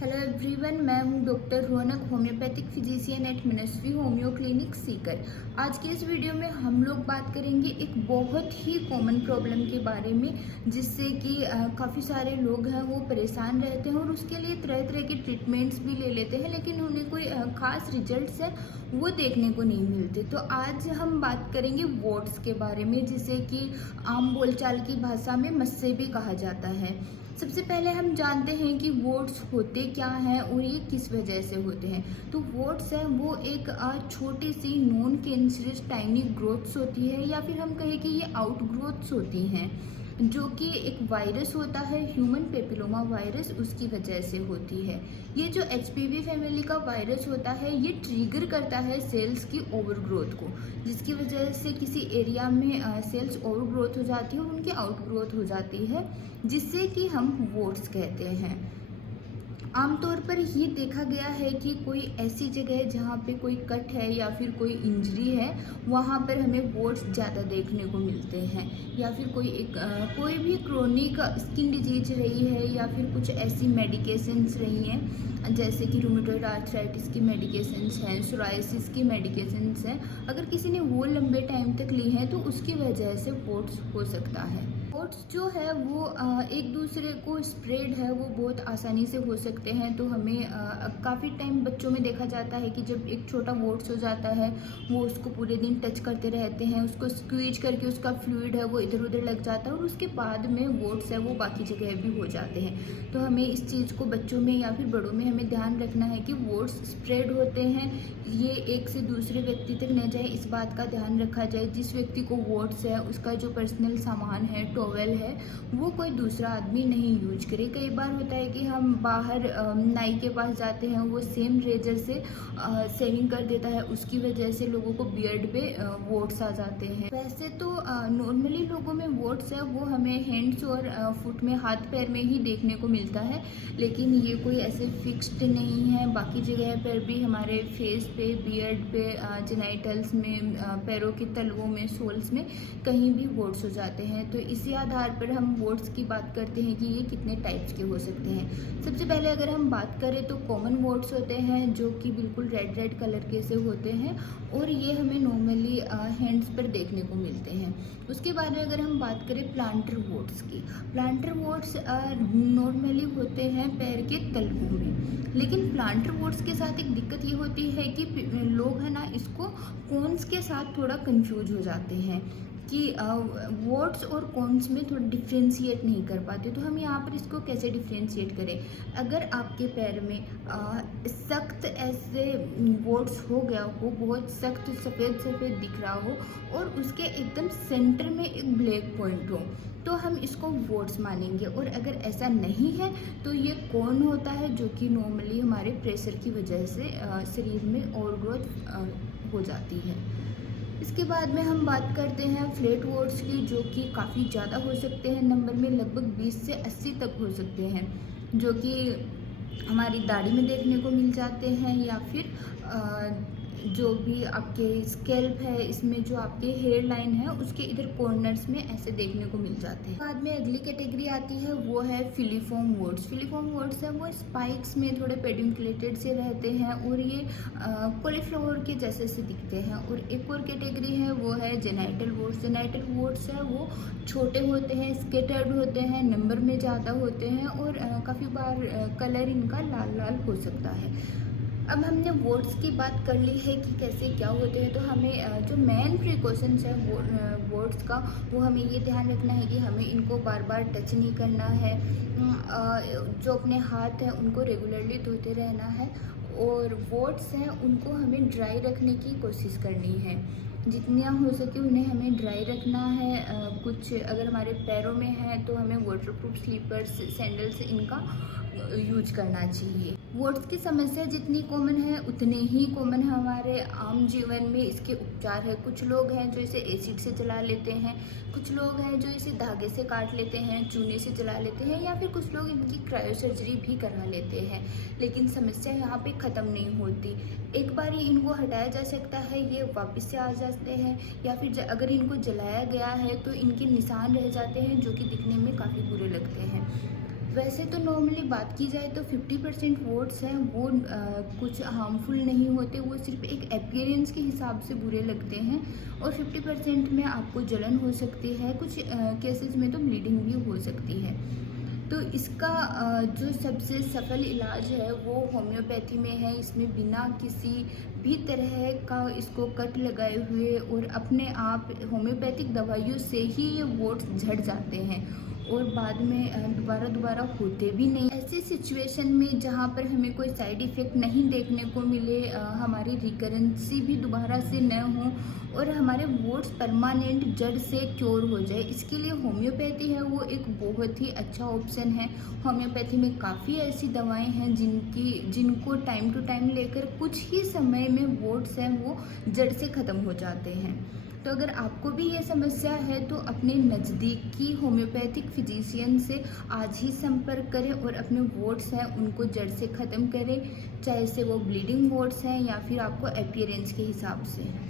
Hello everyone, मैं हूं doctor रौनक, homeopathic physician eight मनस्वी homeo clinic Sikar. आज के इस वीडियो में हम लोग बात करेंगे एक बहुत ही कॉमन प्रॉब्लम के बारे में, जिससे कि काफ़ी सारे लोग हैं वो परेशान रहते हैं और उसके लिए तरह तरह के ट्रीटमेंट्स भी ले लेते हैं, लेकिन उन्हें कोई ख़ास रिजल्ट्स है वो देखने को नहीं मिलते। तो आज हम बात करेंगे वॉट्स के बारे में, जिसे कि आम बोलचाल की भाषा में मस्से भी कहा जाता है। सबसे पहले हम जानते हैं कि वोट्स होते क्या हैं और ये किस वजह से होते हैं। तो वोट्स है वो एक छोटी सी नॉन कैंसरस टाइनी ग्रोथ्स होती है, या फिर हम कहें कि ये आउट ग्रोथ्स होती हैं, जो कि एक वायरस होता है ह्यूमन पेपिलोमा वायरस, उसकी वजह से होती है। ये जो एचपीवी फैमिली का वायरस होता है ये ट्रिगर करता है सेल्स की ओवरग्रोथ को, जिसकी वजह से किसी एरिया में सेल्स ओवरग्रोथ हो जाती है और उनकी आउटग्रोथ हो जाती है, जिससे कि हम वोट्स कहते हैं। आमतौर पर ये देखा गया है कि कोई ऐसी जगह है जहाँ पे कोई कट है या फिर कोई इंजरी है, वहाँ पर हमें वोट्स ज़्यादा देखने को मिलते हैं। या फिर कोई भी क्रोनिक स्किन डिजीज रही है, या फिर कुछ ऐसी मेडिकेशंस रही हैं जैसे कि रूमेटॉइड आर्थराइटिस की मेडिकेशंस हैं, सोराइसिस की मेडिकेशंस हैं, अगर किसी ने वो लंबे टाइम तक ली हैं तो उसकी वजह से वोट्स हो सकता है। वोट्स जो है वो एक दूसरे को स्प्रेड है वो बहुत आसानी से हो सकते हैं। तो हमें काफ़ी टाइम बच्चों में देखा जाता है कि जब एक छोटा वोट्स हो जाता है वो उसको पूरे दिन टच करते रहते हैं, उसको स्क्वीज करके उसका फ्लूइड है वो इधर उधर लग जाता है और उसके बाद में वोट्स है वो बाकी जगह भी हो जाते हैं। तो हमें इस चीज़ को बच्चों में या फिर बड़ों में हमें ध्यान रखना है कि वोट्स स्प्रेड होते हैं, ये एक से दूसरे व्यक्ति तक न जाए, इस बात का ध्यान रखा जाए। जिस व्यक्ति को वोट्स है उसका जो पर्सनल सामान है, टॉवेल है, वो कोई दूसरा आदमी नहीं यूज करे। कई बार होता है कि हम बाहर नाई के पास जाते हैं, वो सेम रेजर से शेविंग कर देता है, उसकी वजह से लोगों को बियर्ड पे वोट्स आ जाते हैं। वैसे तो नॉर्मली लोगों में वोट्स है वो हमें हैंड्स और फुट में, हाथ पैर में ही देखने को मिलता है, लेकिन ये कोई ऐसे फिक्स्ड नहीं है। बाकी जगह पर भी हमारे फेस पे, बियर्ड पे, जेनाइटल्स में, पैरों के तलवों में, सोल्स में कहीं भी वोट्स हो जाते हैं। तो इसी आधार पर हम वोट्स की बात करते हैं कि ये कितने टाइप्स के हो सकते हैं। सबसे पहले अगर हम बात करें तो कॉमन वोट्स होते हैं, जो कि बिल्कुल रेड रेड कलर के से होते हैं और ये हमें नॉर्मली हैंड्स पर देखने को मिलते हैं। उसके बाद में अगर हम बात करें प्लांटर वोट्स की, प्लांटर वोट्स नॉर्मली होते हैं पैर के तलवों में, लेकिन प्लांटर वोट्स के साथ एक दिक्कत ये होती है कि लोग है ना इसको कॉन्स के साथ थोड़ा कंफ्यूज हो जाते हैं कि वोट्स और कॉन्स में थोड़ा डिफ्रेंशिएट नहीं कर पाते। तो हम यहाँ पर इसको कैसे डिफ्रेंशिएट करें? अगर आपके पैर में सख्त ऐसे वोट्स हो गया हो, बहुत सख्त सफ़ेद सफ़ेद दिख रहा हो और उसके एकदम सेंटर में एक ब्लैक पॉइंट हो, तो हम इसको वोट्स मानेंगे। और अगर ऐसा नहीं है तो ये कौन होता है, जो कि नॉर्मली हमारे प्रेशर की वजह से शरीर में ओवरग्रोथ हो जाती है। इसके बाद में हम बात करते हैं फ्लैट वोट्स की, जो कि काफ़ी ज़्यादा हो सकते हैं, नंबर में लगभग 20 से 80 तक हो सकते हैं, जो कि हमारी दाढ़ी में देखने को मिल जाते हैं, या फिर जो भी आपके स्कैल्प है इसमें जो आपके हेयर लाइन है उसके इधर कॉर्नर्स में ऐसे देखने को मिल जाते हैं। बाद में अगली कैटेगरी आती है वो है फिलीफॉर्म वोट्स। फिलीफॉर्म वोट्स है वो स्पाइक्स में थोड़े पेडिकुलेटेड से रहते हैं और ये कॉलीफ्लावर के जैसे से दिखते हैं। और एक और कैटेगरी है वो है जेनाइटल वोट्स। जेनाइटल वोट्स है वो छोटे होते हैं, स्केटर्ड होते हैं, नंबर में ज़्यादा होते हैं और काफ़ी बार कलर इनका लाल लाल हो सकता है। अब हमने वोट्स की बात कर ली है कि कैसे क्या होते हैं, तो हमें जो मेन प्रिकॉशंस है वोट्स का, वो हमें ये ध्यान रखना है कि हमें इनको बार बार टच नहीं करना है। जो अपने हाथ हैं उनको रेगुलरली धोते रहना है और वोट्स हैं उनको हमें ड्राई रखने की कोशिश करनी है। जितना हो सके उन्हें हमें ड्राई रखना है। कुछ अगर हमारे पैरों में है तो हमें वाटरप्रूफ स्लीपर्स, सैंडल्स इनका यूज करना चाहिए। वोट्स की समस्या जितनी कॉमन है उतने ही कॉमन हमारे आम जीवन में इसके उपचार है। कुछ लोग हैं जो इसे एसिड से जला लेते हैं, कुछ लोग हैं जो इसे धागे से काट लेते हैं, चूने से जला लेते हैं, या फिर कुछ लोग इनकी क्रायो सर्जरी भी करा लेते हैं, लेकिन समस्या यहाँ पे ख़त्म नहीं होती। एक बार ही इनको हटाया जा सकता है, ये वापस से आ जाते हैं, या फिर अगर इनको जलाया गया है तो इनके निशान रह जाते हैं जो कि दिखने में काफ़ी बुरे लगते हैं। वैसे तो नॉर्मली बात की जाए तो 50% वोट्स हैं वो कुछ हार्मफुल नहीं होते, वो सिर्फ एक अपीयरेंस के हिसाब से बुरे लगते हैं। और 50% में आपको जलन हो सकती है, कुछ केसेस में तो ब्लीडिंग भी हो सकती है। तो इसका जो सबसे सफल इलाज है वो होम्योपैथी में है। इसमें बिना किसी भी तरह का इसको कट लगाए हुए और अपने आप होम्योपैथिक दवाइयों से ही ये वोट्स झड़ जाते हैं और बाद में दोबारा होते भी नहीं। ऐसी सिचुएशन में जहाँ पर हमें कोई साइड इफ़ेक्ट नहीं देखने को मिले, हमारी रिकरेंसी भी दोबारा से न हो और हमारे वोट्स परमानेंट जड़ से क्योर हो जाए, इसके लिए होम्योपैथी है वो एक बहुत ही अच्छा ऑप्शन है। होम्योपैथी में काफ़ी ऐसी दवाएं हैं जिनको टाइम टू टाइम लेकर कुछ ही समय में वोट्स हैं वो जड़ से ख़त्म हो जाते हैं। तो अगर आपको भी ये समस्या है तो अपने नज़दीकी होम्योपैथिक फिजिशियन से आज ही संपर्क करें और अपने वोट्स हैं उनको जड़ से ख़त्म करें, चाहे से वो ब्लीडिंग वोट्स हैं या फिर आपको अपीयरेंस के हिसाब से।